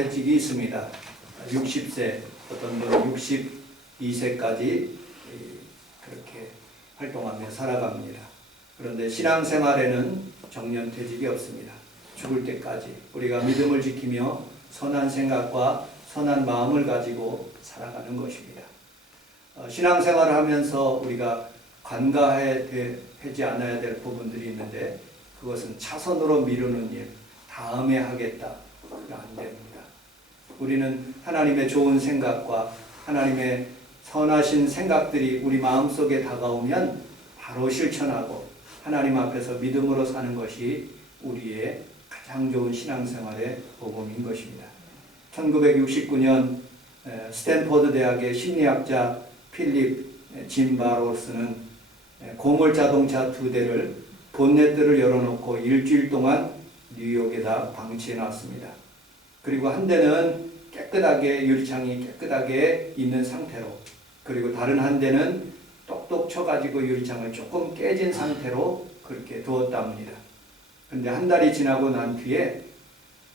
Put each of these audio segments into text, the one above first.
정년퇴직이 있습니다. 60세, 어떤 분은 62세까지 그렇게 활동하며 살아갑니다. 그런데 신앙생활에는 정년퇴직이 없습니다. 죽을 때까지 우리가 믿음을 지키며 선한 생각과 선한 마음을 가지고 살아가는 것입니다. 신앙생활을 하면서 우리가 관가하지 않아야 될 부분들이 있는데 그것은 차선으로 미루는 일, 다음에 하겠다. 그건 안 됩니다. 우리는 하나님의 좋은 생각과 하나님의 선하신 생각들이 우리 마음속에 다가오면 바로 실천하고 하나님 앞에서 믿음으로 사는 것이 우리의 가장 좋은 신앙생활의 모범인 것입니다. 1969년 스탠포드 대학의 심리학자 필립 짐바로스는 고물 자동차 2대를 본네트를 열어놓고 일주일 동안 뉴욕에다 방치해 놨습니다. 그리고 한 대는 깨끗하게 유리창이 깨끗하게 있는 상태로, 그리고 다른 한 대는 똑똑 쳐가지고 유리창을 조금 깨진 상태로 그렇게 두었답니다. 그런데 한 달이 지나고 난 뒤에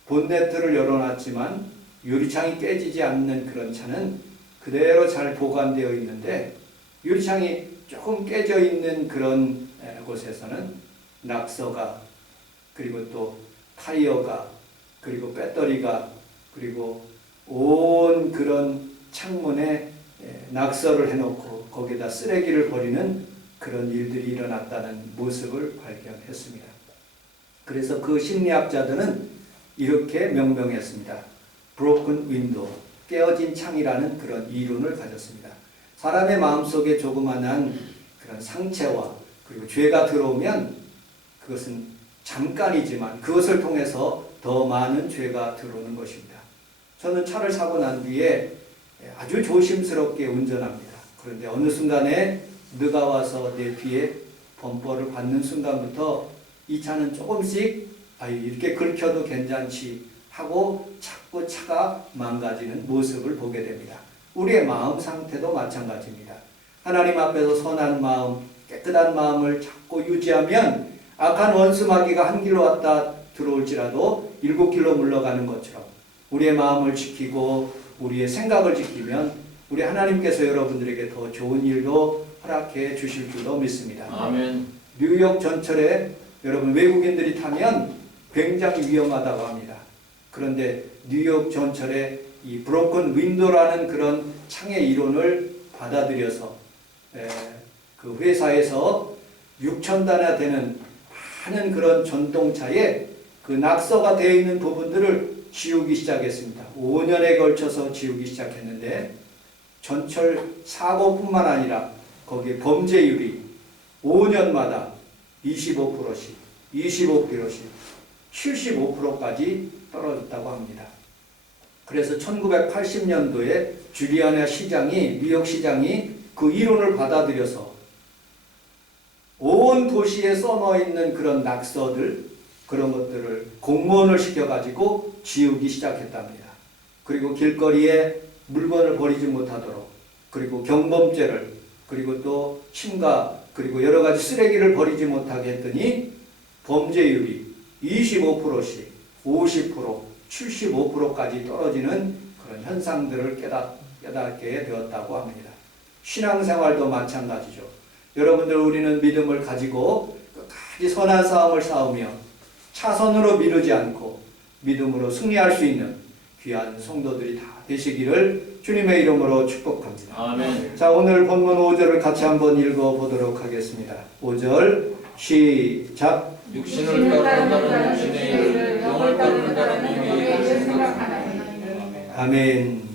본네트를 열어놨지만 유리창이 깨지지 않는 그런 차는 그대로 잘 보관되어 있는데, 유리창이 조금 깨져 있는 그런 곳에서는 낙서가, 그리고 또 타이어가, 그리고 배터리가, 그리고 온 그런 창문에 낙서를 해놓고 거기다 쓰레기를 버리는 그런 일들이 일어났다는 모습을 발견했습니다. 그래서 그 심리학자들은 이렇게 명명했습니다. broken window, 깨어진 창이라는 그런 이론을 가졌습니다. 사람의 마음속에 조그만한 그런 상처와 그리고 죄가 들어오면 그것은 잠깐이지만 그것을 통해서 더 많은 죄가 들어오는 것입니다. 저는 차를 사고 난 뒤에 아주 조심스럽게 운전합니다. 그런데 어느 순간에 누가 와서 내 뒤에 범퍼를 받는 순간부터 이 차는 조금씩 이렇게 긁혀도 괜찮지 하고 자꾸 차가 망가지는 모습을 보게 됩니다. 우리의 마음 상태도 마찬가지입니다. 하나님 앞에서 선한 마음, 깨끗한 마음을 자꾸 유지하면 악한 원수 마귀가 한 길로 왔다 들어올지라도 7길로 물러가는 것처럼 우리의 마음을 지키고 우리의 생각을 지키면 우리 하나님께서 여러분들에게 더 좋은 일도 허락해 주실 줄도 믿습니다. 아멘. 뉴욕 전철에 여러분 외국인들이 타면 굉장히 위험하다고 합니다. 그런데 뉴욕 전철에 이 브로큰 윈도라는 그런 창의 이론을 받아들여서 그 회사에서 6,000단에 되는 많은 그런 전동차에 그 낙서가 되어 있는 부분들을 지우기 시작했습니다. 5년에 걸쳐서 지우기 시작했는데 전철 사고뿐만 아니라 거기에 범죄율이 5년마다 25%씩, 25%씩, 75%까지 떨어졌다고 합니다. 그래서 1980년도에 줄리아나 시장이, 뉴욕 시장이 그 이론을 받아들여서 온 도시에 써놓여 있는 그런 낙서들, 그런 것들을 공무원을 시켜가지고 지우기 시작했답니다. 그리고 길거리에 물건을 버리지 못하도록, 그리고 경범죄를, 그리고 또 침과, 그리고 여러 가지 쓰레기를 버리지 못하게 했더니 범죄율이 25%씩, 50%, 75%까지 떨어지는 그런 현상들을 깨닫게 되었다고 합니다. 신앙생활도 마찬가지죠. 여러분들, 우리는 믿음을 가지고 끝까지 선한 싸움을 싸우며 차선으로 미루지 않고 믿음으로 승리할 수 있는 귀한 성도들이 다 되시기를 주님의 이름으로 축복합니다. 아멘. 자, 오늘 본문 5절을 같이 한번 읽어보도록 하겠습니다. 5절 시작. 육신을 따르는 육신의 일을, 영을 따르는 영의 일을 생각하나니. 아멘.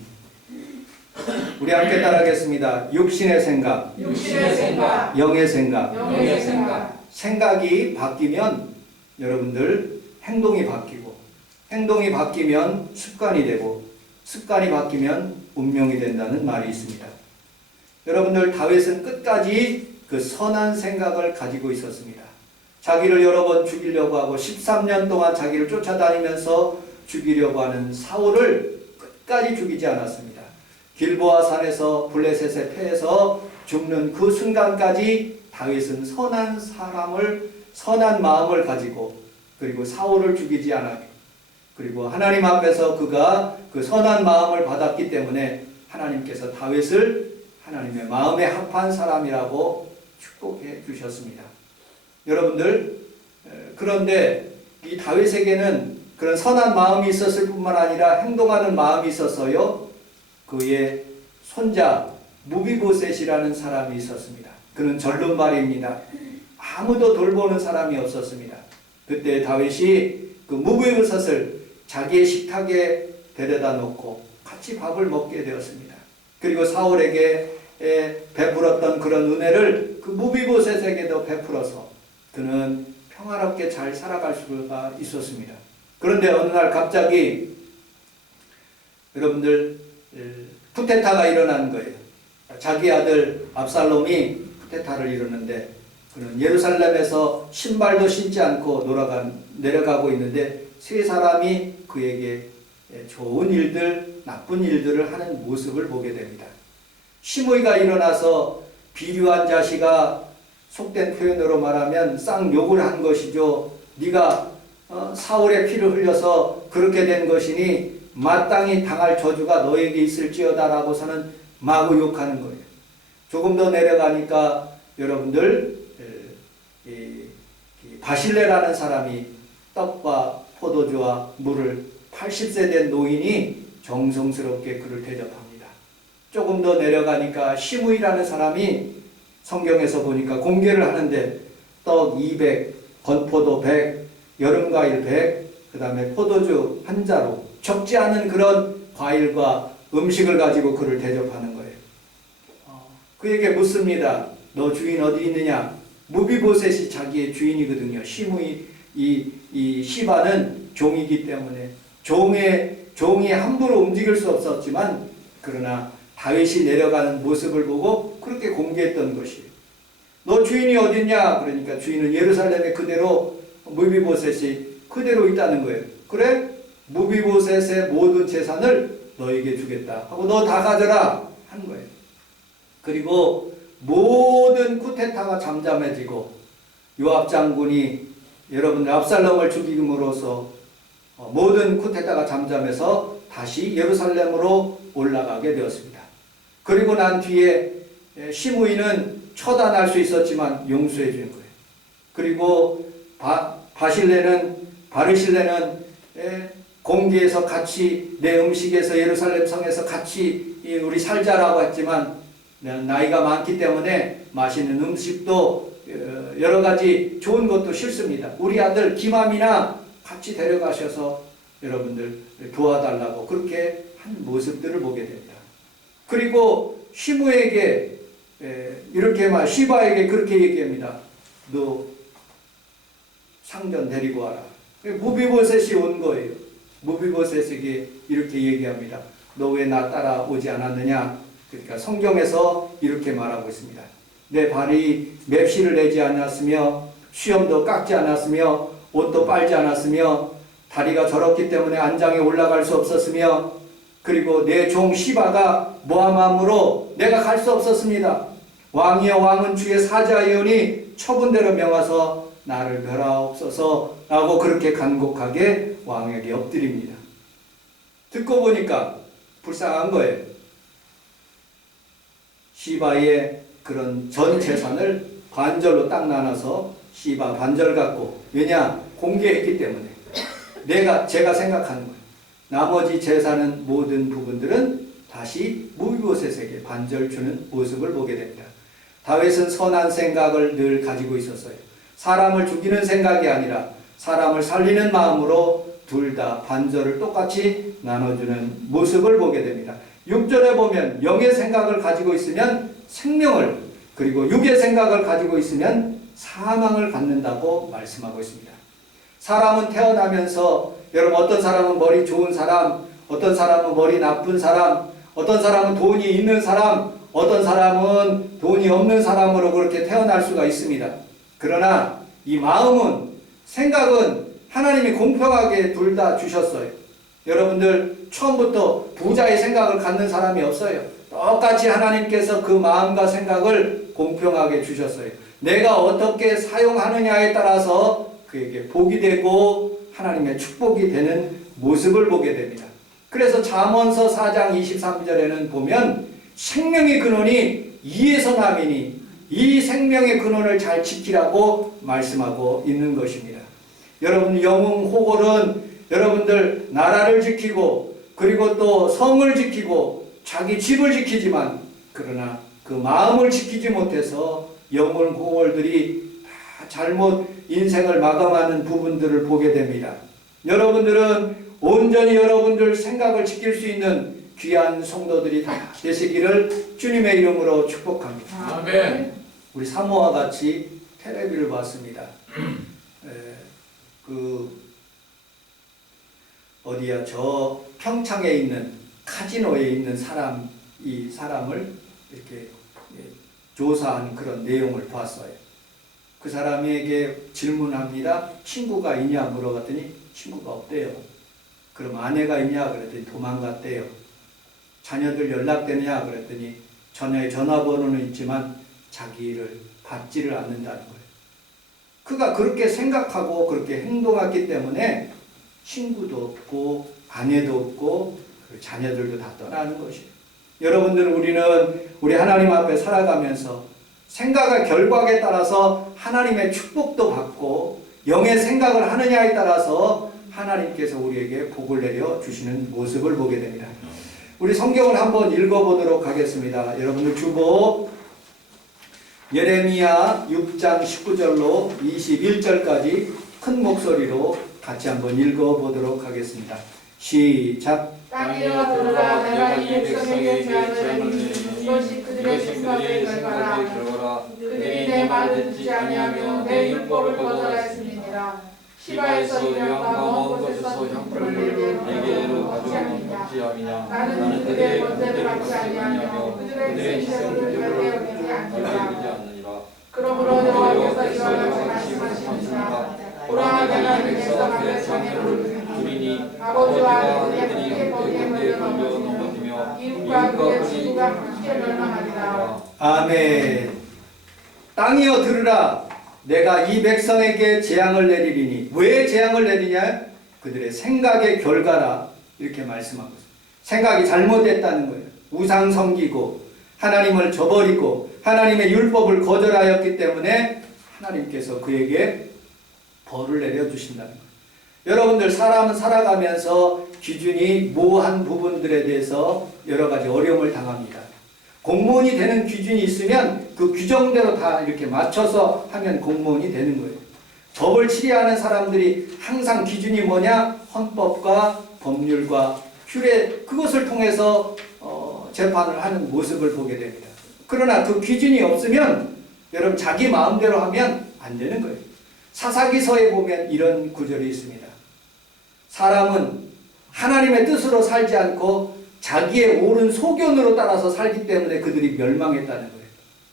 우리 함께 따라하겠습니다. 육신의 생각, 육신의 생각, 영의 생각. 영의 생각. 생각이 바뀌면 여러분들 행동이 바뀌고, 행동이 바뀌면 습관이 되고, 습관이 바뀌면 운명이 된다는 말이 있습니다. 여러분들, 다윗은 끝까지 그 선한 생각을 가지고 있었습니다. 자기를 여러 번 죽이려고 하고 13년 동안 자기를 쫓아다니면서 죽이려고 하는 사울을 끝까지 죽이지 않았습니다. 길보아 산에서 블레셋의 패해서 죽는 그 순간까지 다윗은 선한 사람을, 선한 마음을 가지고, 그리고 사울을 죽이지 않았고, 그리고 하나님 앞에서 그가 그 선한 마음을 받았기 때문에 하나님께서 다윗을 하나님의 마음에 합한 사람이라고 축복해 주셨습니다. 여러분들, 그런데 이 다윗에게는 그런 선한 마음이 있었을 뿐만 아니라 행동하는 마음이 있었어요. 그의 손자 무비보셋이라는 사람이 있었습니다. 그는 절름발이입니다. 아무도 돌보는 사람이 없었습니다. 그때 다윗이 그 무비보셋을 자기의 식탁에 데려다 놓고 같이 밥을 먹게 되었습니다. 그리고 사울에게 베풀었던 그런 은혜를 그 무비보셋에게도 베풀어서 그는 평화롭게 잘 살아갈 수가 있었습니다. 그런데 어느 날 갑자기 여러분들 쿠데타가 일어난 거예요. 자기 아들 압살롬이 쿠데타를 이루는데 그는 예루살렘에서 신발도 신지 않고 내려가고 있는데 세 사람이 그에게 좋은 일들, 나쁜 일들을 하는 모습을 보게 됩니다. 시므이가 일어나서 비류한 자식아, 속된 표현으로 말하면 쌍욕을 한 것이죠. 네가 사울의 피를 흘려서 그렇게 된 것이니 마땅히 당할 저주가 너에게 있을지어다라고서는 마구 욕하는 거예요. 조금 더 내려가니까 여러분들 바실레라는 사람이 떡과 포도주와 물을 80세 된 노인이 정성스럽게 그를 대접합니다. 조금 더 내려가니까 시므이라는 사람이 성경에서 보니까 공개를 하는데 떡 200, 건포도 100, 여름과일 100, 그 다음에 포도주 한 자루, 적지 않은 그런 과일과 음식을 가지고 그를 대접하는 거예요. 그에게 묻습니다. 너 주인 어디 있느냐? 무비보셋이 자기의 주인이거든요. 시므이 이 시바는 종이기 때문에 종이 함부로 움직일 수 없었지만 그러나 다윗이 내려가는 모습을 보고 그렇게 공개했던 것이에요. 너 주인이 어딨냐? 그러니까 주인은 예루살렘에 그대로 무비보셋이 그대로 있다는 거예요. 그래? 무비보셋의 모든 재산을 너에게 주겠다 하고 너 다 가져라 한 거예요. 그리고 모든 쿠데타가 잠잠해지고 요압 장군이 여러분들 압살롬을 죽임으로써 모든 쿠데타가 잠잠해서 다시 예루살렘으로 올라가게 되었습니다. 그리고 난 뒤에 시므이는 처단할 수 있었지만 용서해 준 거예요. 그리고 바르실레는 공기에서 같이 내 음식에서 예루살렘 성에서 같이 우리 살자라고 했지만 나이가 많기 때문에 맛있는 음식도 여러 가지 좋은 것도 싫습니다. 우리 아들 기맘이나 같이 데려가셔서 여러분들 도와달라고 그렇게 한 모습들을 보게 됩니다. 그리고 시므에게 시바에게 그렇게 얘기합니다. 너 상전 데리고 와라. 무비보셋이 온 거예요. 무비보셋에게 이렇게 얘기합니다. 너 왜 나 따라오지 않았느냐? 그러니까 성경에서 이렇게 말하고 있습니다. 내 발이 맵시를 내지 않았으며 수염도 깎지 않았으며 옷도 빨지 않았으며 다리가 저렇기 때문에 안장에 올라갈 수 없었으며 그리고 내 종 시바가 모함함으로 내가 갈 수 없었습니다. 왕이여 왕은 주의 사자이오니 처분대로 명하서 나를 멸하옵소서 라고 그렇게 간곡하게 왕에게 엎드립니다. 듣고 보니까 불쌍한 거예요. 시바의 그런 전 재산을 반절로 딱 나눠서 시바 반절 갖고 왜냐? 공개했기 때문에 제가 생각하는 거예요. 나머지 재산은 모든 부분들은 다시 무비보셋에게 반절 주는 모습을 보게 됩니다. 다윗은 선한 생각을 늘 가지고 있었어요. 사람을 죽이는 생각이 아니라 사람을 살리는 마음으로 둘 다 반절을 똑같이 나눠주는 모습을 보게 됩니다. 6절에 보면 영의 생각을 가지고 있으면 생명을 그리고 육의 생각을 가지고 있으면 사망을 갖는다고 말씀하고 있습니다. 사람은 태어나면서 여러분 어떤 사람은 머리 좋은 사람, 어떤 사람은 머리 나쁜 사람, 어떤 사람은 돈이 있는 사람, 어떤 사람은 돈이 없는 사람으로 그렇게 태어날 수가 있습니다. 그러나 이 마음은 생각은 하나님이 공평하게 둘 다 주셨어요. 여러분들 처음부터 부자의 생각을 갖는 사람이 없어요. 똑같이 하나님께서 그 마음과 생각을 공평하게 주셨어요. 내가 어떻게 사용하느냐에 따라서 그에게 복이 되고 하나님의 축복이 되는 모습을 보게 됩니다. 그래서 잠언서 4장 23절에는 보면 생명의 근원이 이에서 남이니 이 생명의 근원을 잘 지키라고 말씀하고 있는 것입니다. 여러분 영웅 호골은 여러분들 나라를 지키고 그리고 또 성을 지키고 자기 집을 지키지만 그러나 그 마음을 지키지 못해서 영웅 호골들이 다 잘못 인생을 마감하는 부분들을 보게 됩니다. 여러분들은 온전히 여러분들 생각을 지킬 수 있는 귀한 성도들이 다 되시기를 주님의 이름으로 축복합니다. 아멘. 우리 사모와 같이 텔레비를 봤습니다. 어디야 저 평창에 있는 카지노에 있는 이 사람을 이렇게 조사한 그런 내용을 봤어요. 그 사람에게 질문합니다. 친구가 있냐 물어봤더니 친구가 없대요. 그럼 아내가 있냐 그랬더니 도망갔대요. 자녀들 연락되냐 그랬더니 자녀의 전화번호는 있지만 자기를 받지를 않는다는 거예요. 그가 그렇게 생각하고 그렇게 행동했기 때문에 친구도 없고 아내도 없고 자녀들도 다 떠나는 것이에요. 여러분들 우리 하나님 앞에 살아가면서 생각의 결과에 따라서 하나님의 축복도 받고 영의 생각을 하느냐에 따라서 하나님께서 우리에게 복을 내려 주시는 모습을 보게 됩니다. 우리 성경을 한번 읽어보도록 하겠습니다. 여러분들 주보 예레미야 6장 19절로 21절까지 큰 목소리로 같이 한번 읽어보도록 하겠습니다. 시작. 땅이여 들으라. 내가 이 백성에게 제안을 내리니 이것이 그들의 생각의 결과라. 그들이 내 말을 듣지 아니하며 내 율법을 거절하였음이니라. 시바에서 유향과 먼 곳에서 향품을 내게로 가져오는 어찌함이냐. 나는 그들의 번제를 받지 아니하며 그들의 희생을 멸대하지 않느니라. 그러므로 여호와께서 이와 같이 말씀하시니라. 보라 내가 이 백성 앞에 장애를 두리니 아버지와 그들이 함께 거기에 걸려 넘어지며 이웃과 그의 친구가 함께 멸망하리라. 아멘. 땅이여 들으라. 내가 이 백성에게 재앙을 내리리니. 왜 재앙을 내리냐? 그들의 생각의 결과라. 이렇게 말씀하고 있습니다. 생각이 잘못됐다는 거예요. 우상 섬기고 하나님을 저버리고 하나님의 율법을 거절하였기 때문에 하나님께서 그에게 벌을 내려주신다는 거예요. 여러분들 사람은 살아가면서 기준이 모호한 부분들에 대해서 여러 가지 어려움을 당합니다. 공무원이 되는 기준이 있으면 그 규정대로 다 이렇게 맞춰서 하면 공무원이 되는 거예요. 법을 처리하는 사람들이 항상 기준이 뭐냐? 헌법과 법률과 규례, 그것을 통해서 재판을 하는 모습을 보게 됩니다. 그러나 그 기준이 없으면 여러분 자기 마음대로 하면 안 되는 거예요. 사사기서에 보면 이런 구절이 있습니다. 사람은 하나님의 뜻으로 살지 않고 자기의 옳은 소견으로 따라서 살기 때문에 그들이 멸망했다는 거예요.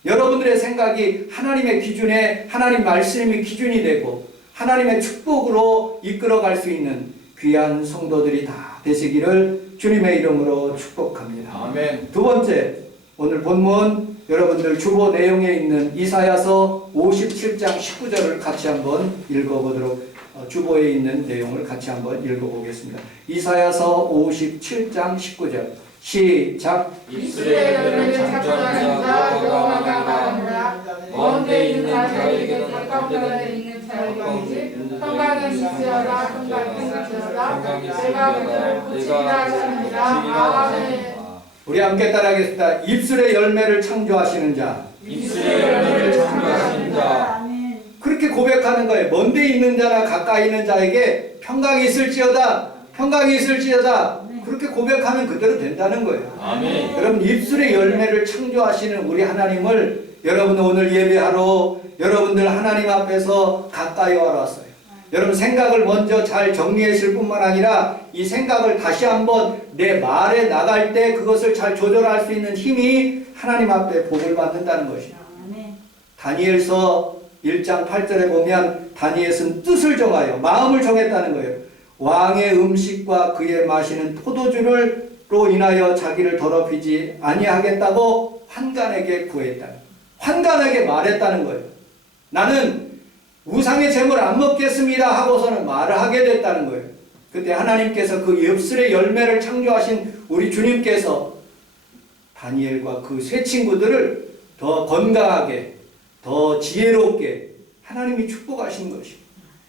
여러분들의 생각이 하나님의 기준에 하나님 말씀이 기준이 되고 하나님의 축복으로 이끌어갈 수 있는 귀한 성도들이 다 되시기를 주님의 이름으로 축복합니다. 아멘. 두 번째, 오늘 본문 여러분들 주보 내용에 있는 이사야서 57장 19절을 같이 한번 읽어보도록 주보에 있는 내용을 같이 한번 읽어보겠습니다. 이사야서 57장 19절 시작. 입술의 열매를 찾아다니는 자 여호와가 말하노라. 먼데 있는 자에게 가까운 데에 있는 자에게 평강이 있으리라. 평강이 있으리라. 내가 그들을 고치리라 하시느니라. 아멘. 우리 함께 따라하겠습니다. 입술의 열매를 창조하시는 자. 입술의 열매를 창조하시는 자. 그렇게 고백하는 거예요. 먼데 있는 자나 가까이 있는 자에게 평강이 있을지어다. 평강이 있을지어다. 그렇게 고백하면 그대로 된다는 거예요. 아멘. 여러분 입술의 열매를 창조하시는 우리 하나님을 여러분 오늘 예배하러 여러분들 하나님 앞에서 가까이 왔어요. 여러분 생각을 먼저 잘 정리하실 뿐만 아니라 이 생각을 다시 한번 내 말에 나갈 때 그것을 잘 조절할 수 있는 힘이 하나님 앞에 복을 받는다는 것이죠. 다니엘서 1장 8절에 보면 다니엘은 뜻을 정하여 마음을 정했다는 거예요. 왕의 음식과 그의 마시는 포도주로 인하여 자기를 더럽히지 아니하겠다고 환관에게 구했다. 환관에게 말했다는 거예요. 나는 우상의 제물 안 먹겠습니다 하고서는 말을 하게 됐다는 거예요. 그때 하나님께서 그 엽술의 열매를 창조하신 우리 주님께서 다니엘과 그 세 친구들을 더 건강하게, 더 지혜롭게 하나님이 축복하신 것이고,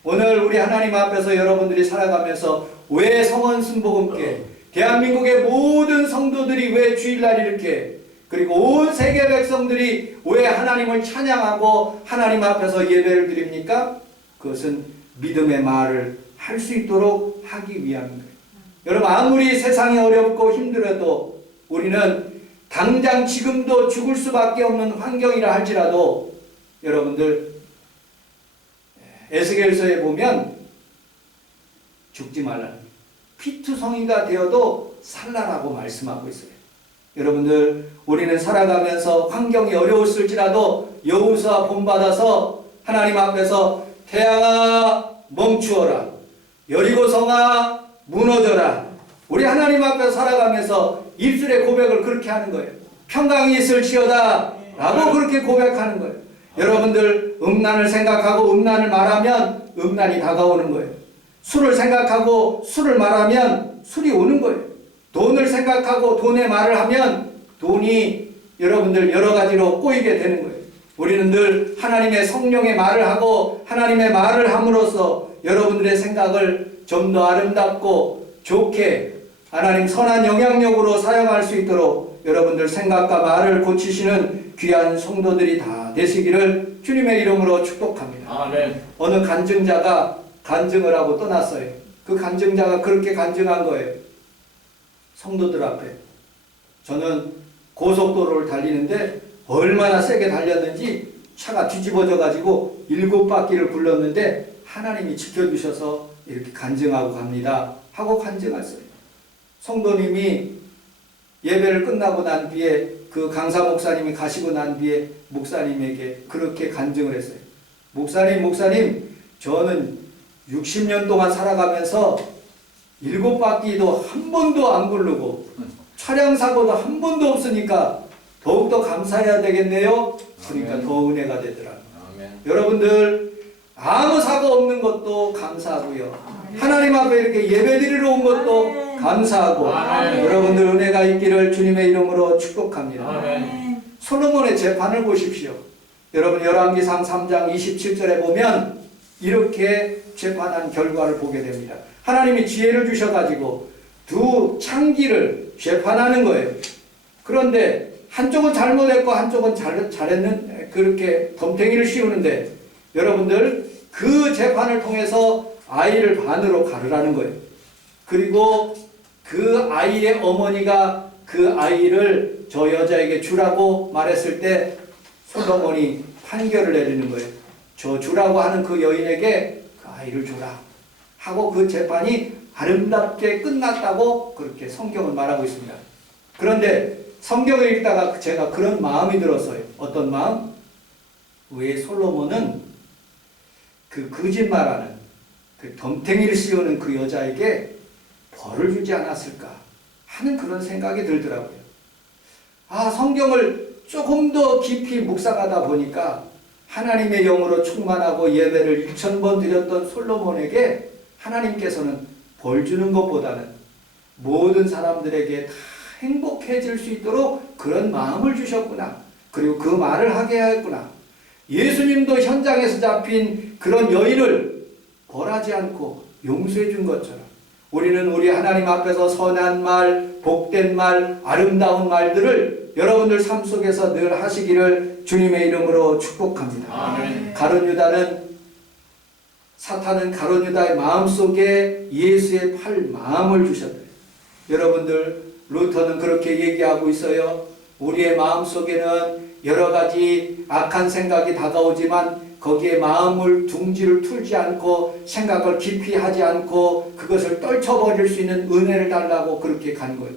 오늘 우리 하나님 앞에서 여러분들이 살아가면서 왜 성원순복음께 대한민국의 모든 성도들이 왜 주일날 이렇게, 그리고 온 세계 백성들이 왜 하나님을 찬양하고 하나님 앞에서 예배를 드립니까? 그것은 믿음의 말을 할 수 있도록 하기 위함입니다. 여러분, 아무리 세상이 어렵고 힘들어도 우리는 당장 지금도 죽을 수밖에 없는 환경이라 할지라도 여러분들 에스겔서에 보면 죽지 말라, 피투성이가 되어도 살라라고 말씀하고 있어요. 여러분들, 우리는 살아가면서 환경이 어려웠을지라도 여호수아 본받아서 하나님 앞에서 태양아 멈추어라, 여리고성아 무너져라, 우리 하나님 앞에서 살아가면서 입술의 고백을 그렇게 하는 거예요. 평강이 있을지어다 라고 그렇게 고백하는 거예요. 여러분들, 음란을 생각하고 음란을 말하면 음란이 다가오는 거예요. 술을 생각하고 술을 말하면 술이 오는 거예요. 돈을 생각하고 돈의 말을 하면 돈이 여러분들 여러 가지로 꼬이게 되는 거예요. 우리는 늘 하나님의 성령의 말을 하고 하나님의 말을 함으로써 여러분들의 생각을 좀 더 아름답고 좋게 하나님 선한 영향력으로 사용할 수 있도록 여러분들 생각과 말을 고치시는 귀한 성도들이 다 되시기를 주님의 이름으로 축복합니다. 아멘. 어느 간증자가 간증을 하고 떠났어요. 그 간증자가 그렇게 간증한 거예요. 성도들 앞에, 저는 고속도로를 달리는데 얼마나 세게 달렸는지 차가 뒤집어져 가지고 7바퀴를 굴렀는데 하나님이 지켜주셔서 이렇게 간증하고 갑니다 하고 간증했어요. 성도님이 예배를 끝나고 난 뒤에 그 강사 목사님이 가시고 난 뒤에 목사님에게 그렇게 간증을 했어요. 목사님, 저는 60년 동안 살아가면서 7바퀴도 한 번도 안 굴르고 차량 사고도 한 번도 없으니까 더욱더 감사해야 되겠네요. 그러니까 아멘. 더 은혜가 되더라고요. 아멘. 여러분들, 아무 사고 없는 것도 감사하고요. 하나님 앞에 이렇게 예배드리러 온 것도 감사하고, 아멘. 여러분들 은혜가 있기를 주님의 이름으로 축복합니다. 아멘. 솔로몬의 재판을 보십시오. 여러분, 열왕기상 3장 27절에 보면 이렇게 재판한 결과를 보게 됩니다. 하나님이 지혜를 주셔가지고 두 창기를 재판하는 거예요. 그런데 한쪽은 잘못했고 한쪽은 잘했는, 그렇게 덤탱이를 씌우는데 여러분들, 그 재판을 통해서 아이를 반으로 가르라는 거예요. 그리고 그 아이의 어머니가 그 아이를 저 여자에게 주라고 말했을 때 솔로몬이 판결을 내리는 거예요. 저 주라고 하는 그 여인에게 그 아이를 줘라 하고 그 재판이 아름답게 끝났다고 그렇게 성경은 말하고 있습니다. 그런데 성경을 읽다가 제가 그런 마음이 들었어요. 어떤 마음? 왜 솔로몬은 그 거짓말하는, 그 덤탱이를 씌우는 그 여자에게 벌을 주지 않았을까 하는 그런 생각이 들더라고요. 성경을 조금 더 깊이 묵상하다 보니까 하나님의 영으로 충만하고 예배를 1000번 드렸던 솔로몬에게 하나님께서는 벌 주는 것보다는 모든 사람들에게 다 행복해질 수 있도록 그런 마음을 주셨구나. 그리고 그 말을 하게 하였구나. 예수님도 현장에서 잡힌 그런 여인을 벌하지 않고 용서해 준 것처럼 우리는 우리 하나님 앞에서 선한 말, 복된 말, 아름다운 말들을 여러분들 삶 속에서 늘 하시기를 주님의 이름으로 축복합니다. 아멘. 사탄은 가룟 유다의 마음속에 예수의 팔 마음을 주셨대요. 여러분들, 루터는 그렇게 얘기하고 있어요. 우리의 마음속에는 여러 가지 악한 생각이 다가오지만 거기에 마음을 둥지를 틀지 않고 생각을 깊이 하지 않고 그것을 떨쳐버릴 수 있는 은혜를 달라고 그렇게 간 거예요.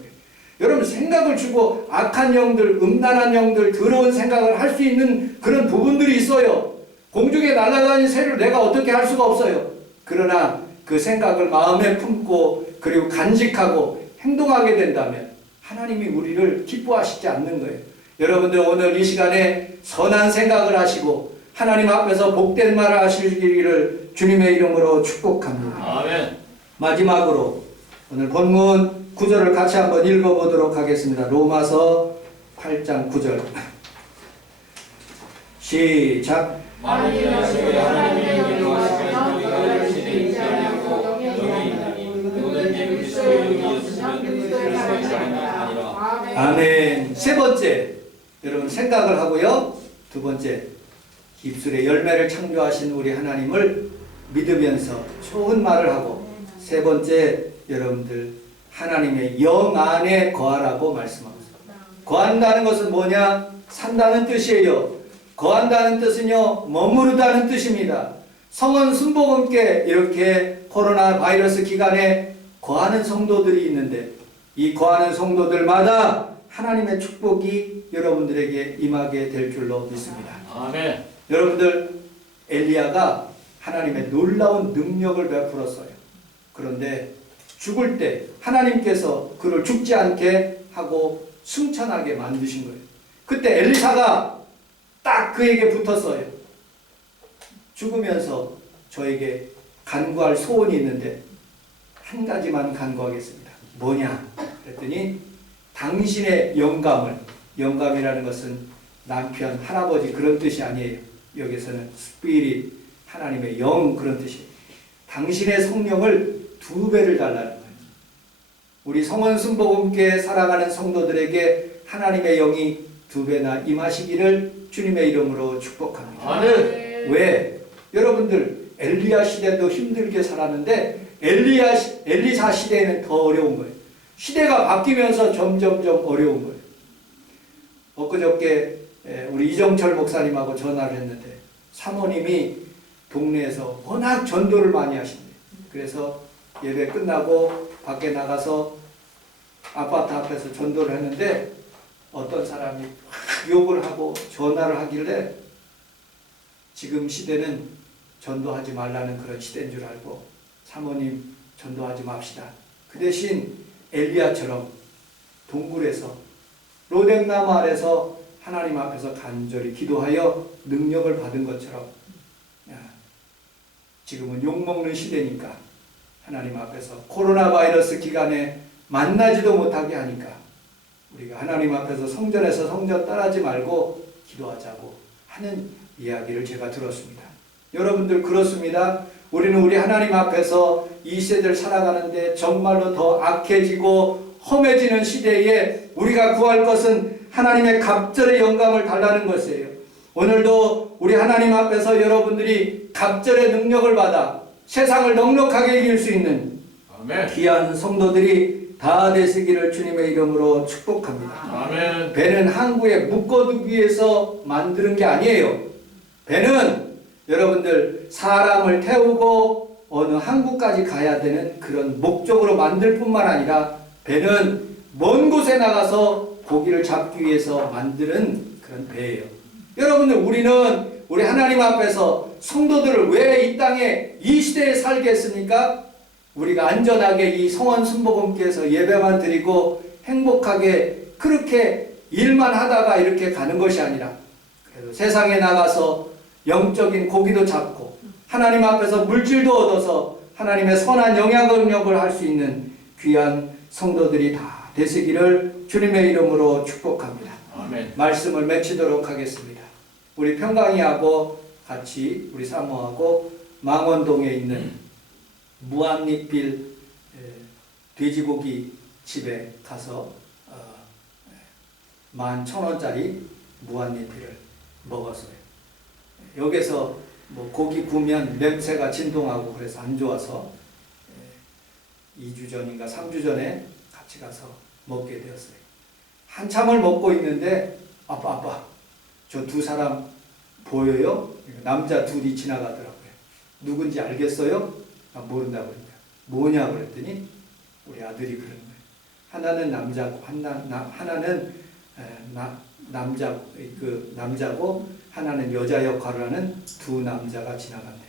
여러분, 생각을 주고 악한 영들, 음란한 영들, 더러운 생각을 할 수 있는 그런 부분들이 있어요. 공중에 날아다니는 새를 내가 어떻게 할 수가 없어요. 그러나 그 생각을 마음에 품고 그리고 간직하고 행동하게 된다면 하나님이 우리를 기뻐하시지 않는 거예요. 여러분들, 오늘 이 시간에 선한 생각을 하시고 하나님 앞에서 복된 말을 하시기를 주님의 이름으로 축복합니다. 아멘. 마지막으로 오늘 본문 구절을 같이 한번 읽어보도록 하겠습니다. 로마서 8장 9절 시작. 만일 여신이 하나님의 길로 하시면 우리가 열심히 있지 아니하고 여기 있나니 누구든지 그리스도의 영이 있으면 그리스도의 사람이 아니라. 아멘. 세 번째, 여러분 생각을 하고요. 두 번째, 입술에 열매를 창조하신 우리 하나님을 믿으면서 좋은 말을 하고, 세 번째, 여러분들 하나님의 영 안에 거하라고 말씀하고 있습니다. 거한다는 것은 뭐냐? 산다는 뜻이에요. 거한다는 뜻은요, 머무르다는 뜻입니다. 성원 순복음께 이렇게 코로나 바이러스 기간에 거하는 성도들이 있는데, 이 거하는 성도들마다 하나님의 축복이 여러분들에게 임하게 될 줄로 믿습니다. 아멘. 여러분들, 엘리야가 하나님의 놀라운 능력을 베풀었어요. 그런데 죽을 때 하나님께서 그를 죽지 않게 하고 승천하게 만드신 거예요. 그때 엘리사가 딱 그에게 붙었어요. 죽으면서 저에게 간구할 소원이 있는데 한 가지만 간구하겠습니다. 뭐냐? 그랬더니 당신의 영감을, 영감이라는 것은 남편, 할아버지 그런 뜻이 아니에요. 여기서는 스피릿, 하나님의 영 그런 뜻이에요. 당신의 성령을 2배를 달라는 거예요. 우리 성원 순복음교회 살아가는 성도들에게 하나님의 영이 2배나 임하시기를 주님의 이름으로 축복합니다. 아멘. 왜? 여러분들 엘리야 시대도 힘들게 살았는데 엘리사 시대에는 더 어려운 거예요. 시대가 바뀌면서 점점 어려운 거예요. 엊그저께 우리 이정철 목사님하고 전화를 했는데 사모님이 동네에서 워낙 전도를 많이 하신대요. 그래서 예배 끝나고 밖에 나가서 아파트 앞에서 전도를 했는데 어떤 사람이 욕을 하고 전화를 하길래 지금 시대는 전도하지 말라는 그런 시대인 줄 알고 사모님 전도하지 맙시다. 그 대신 엘리야처럼 동굴에서 로뎀나무 아래서 하나님 앞에서 간절히 기도하여 능력을 받은 것처럼 지금은 욕먹는 시대니까 하나님 앞에서 코로나 바이러스 기간에 만나지도 못하게 하니까 우리가 하나님 앞에서 성전에서 성전 떠나지 말고 기도하자고 하는 이야기를 제가 들었습니다. 여러분들 그렇습니다. 우리는 우리 하나님 앞에서 이 시대를 살아가는데 정말로 더 악해지고 험해지는 시대에 우리가 구할 것은 하나님의 갑절의 영감을 달라는 것이에요. 오늘도 우리 하나님 앞에서 여러분들이 갑절의 능력을 받아 세상을 넉넉하게 이길 수 있는 아멘. 귀한 성도들이 다 되시기를 주님의 이름으로 축복합니다. 아멘. 배는 항구에 묶어두기 위해서 만드는 게 아니에요. 배는 여러분들 사람을 태우고 어느 항구까지 가야 되는 그런 목적으로 만들 뿐만 아니라 배는 먼 곳에 나가서 고기를 잡기 위해서 만드는 그런 배예요. 여러분들 우리는 우리 하나님 앞에서 성도들을 왜 이 땅에 이 시대에 살게 했습니까? 우리가 안전하게 이 성원 순복음교회에서 예배만 드리고 행복하게 그렇게 일만 하다가 이렇게 가는 것이 아니라 그래도 세상에 나가서 영적인 고기도 잡고 하나님 앞에서 물질도 얻어서 하나님의 선한 영향력을 할 수 있는 귀한 성도들이 다 되시기를 주님의 이름으로 축복합니다. 아멘. 말씀을 맺히도록 하겠습니다. 우리 평강이하고 같이 우리 사모하고 망원동에 있는 무한리필 돼지고기 집에 가서 11,000원짜리 무한리필을 먹었어요. 여기서 뭐 고기 구우면 냄새가 진동하고 그래서 안 좋아서 2주 전인가 3주 전에 같이 가서 먹게 되었어요. 한참을 먹고 있는데 아빠 저 2사람 보여요? 남자 2이 지나가더라고요. 누군지 알겠어요? 모른다고 그러니까 뭐냐 그랬더니 우리 아들이 그런 거예요. 하나는 남자고 하나는 남자고 하나는 여자 역할을 하는 2 남자가 지나간대.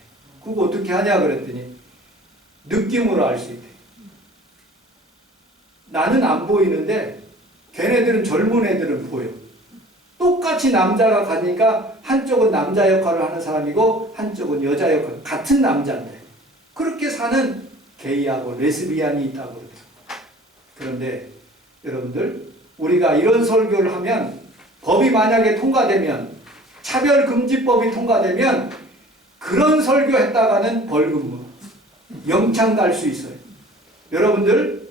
그거 어떻게 하냐 그랬더니 느낌으로 알 수 있대. 나는 안 보이는데 걔네들은 젊은 애들은 보여. 똑같이 남자가 가니까 한쪽은 남자 역할을 하는 사람이고 한쪽은 여자 역할, 같은 남자인데 그렇게 사는 게이하고 레스비안이 있다고 그러더라고요. 그런데 여러분들, 우리가 이런 설교를 하면, 법이 만약에 통과되면, 차별금지법이 통과되면 그런 설교했다가는 벌금, 영창 갈 수 있어요. 여러분들,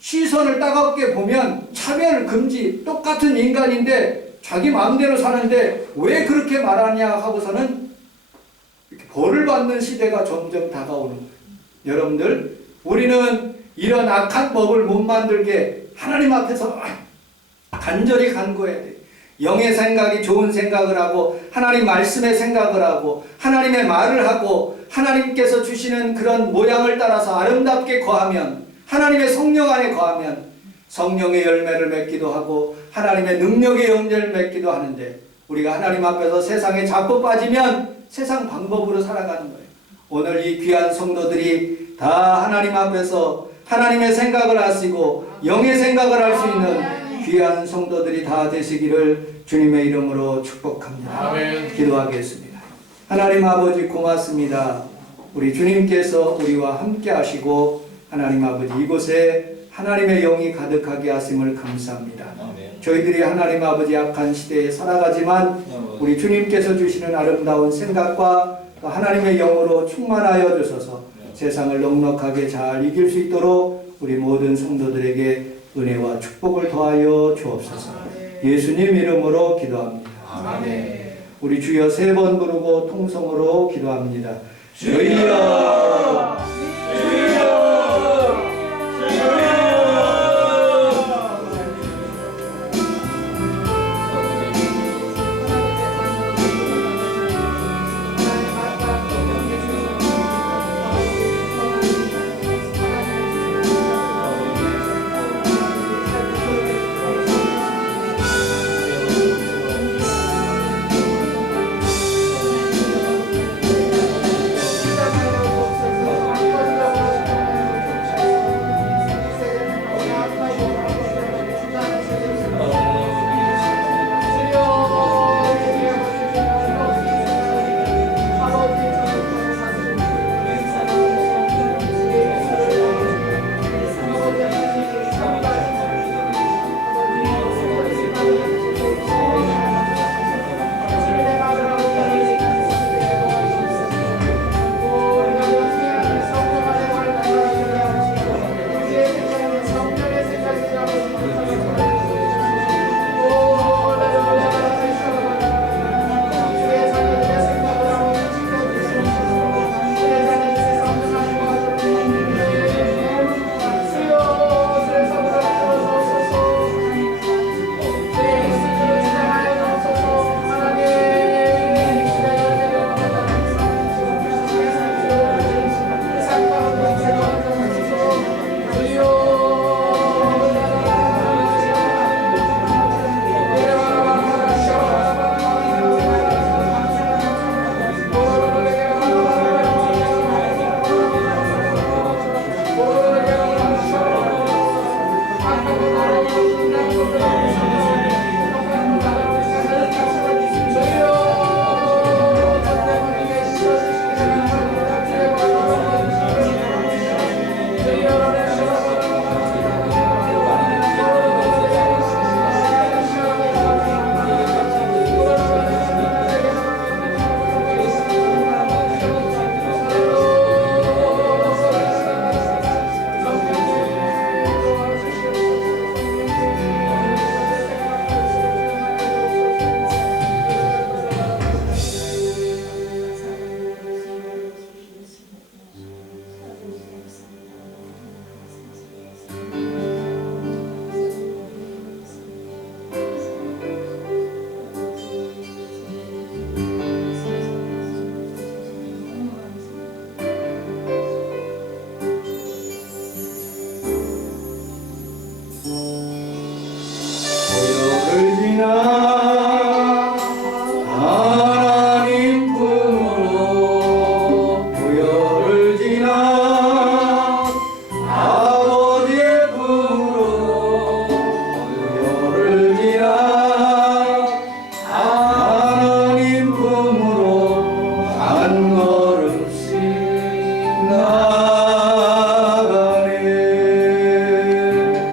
시선을 따갑게 보면 차별금지, 똑같은 인간인데 자기 마음대로 사는데 왜 그렇게 말하냐 하고서는 이렇게 벌을 받는 시대가 점점 다가오는 거예요. 여러분들, 우리는 이런 악한 법을 못 만들게 하나님 앞에서 간절히 간구해야 돼요. 영의 생각이 좋은 생각을 하고 하나님 말씀의 생각을 하고 하나님의 말을 하고 하나님께서 주시는 그런 모양을 따라서 아름답게 거하면, 하나님의 성령 안에 거하면 성령의 열매를 맺기도 하고 하나님의 능력의 열매를 맺기도 하는데, 우리가 하나님 앞에서 세상에 자꾸 빠지면 세상 방법으로 살아가는 거예요. 오늘 이 귀한 성도들이 다 하나님 앞에서 하나님의 생각을 하시고 영의 생각을 할 수 있는 귀한 성도들이 다 되시기를 주님의 이름으로 축복합니다. 아멘. 기도하겠습니다. 하나님 아버지, 고맙습니다. 우리 주님께서 우리와 함께 하시고 하나님 아버지, 이곳에 하나님의 영이 가득하게 하심을 감사합니다. 아멘. 저희들이 하나님 아버지 악한 시대에 살아가지만 우리 주님께서 주시는 아름다운 생각과 또 하나님의 영으로 충만하여 주셔서 세상을 넉넉하게 잘 이길 수 있도록 우리 모든 성도들에게 은혜와 축복을 더하여 주옵소서. 예수님 이름으로 기도합니다. 아멘. 우리 주여 3번 부르고 통성으로 기도합니다. 주여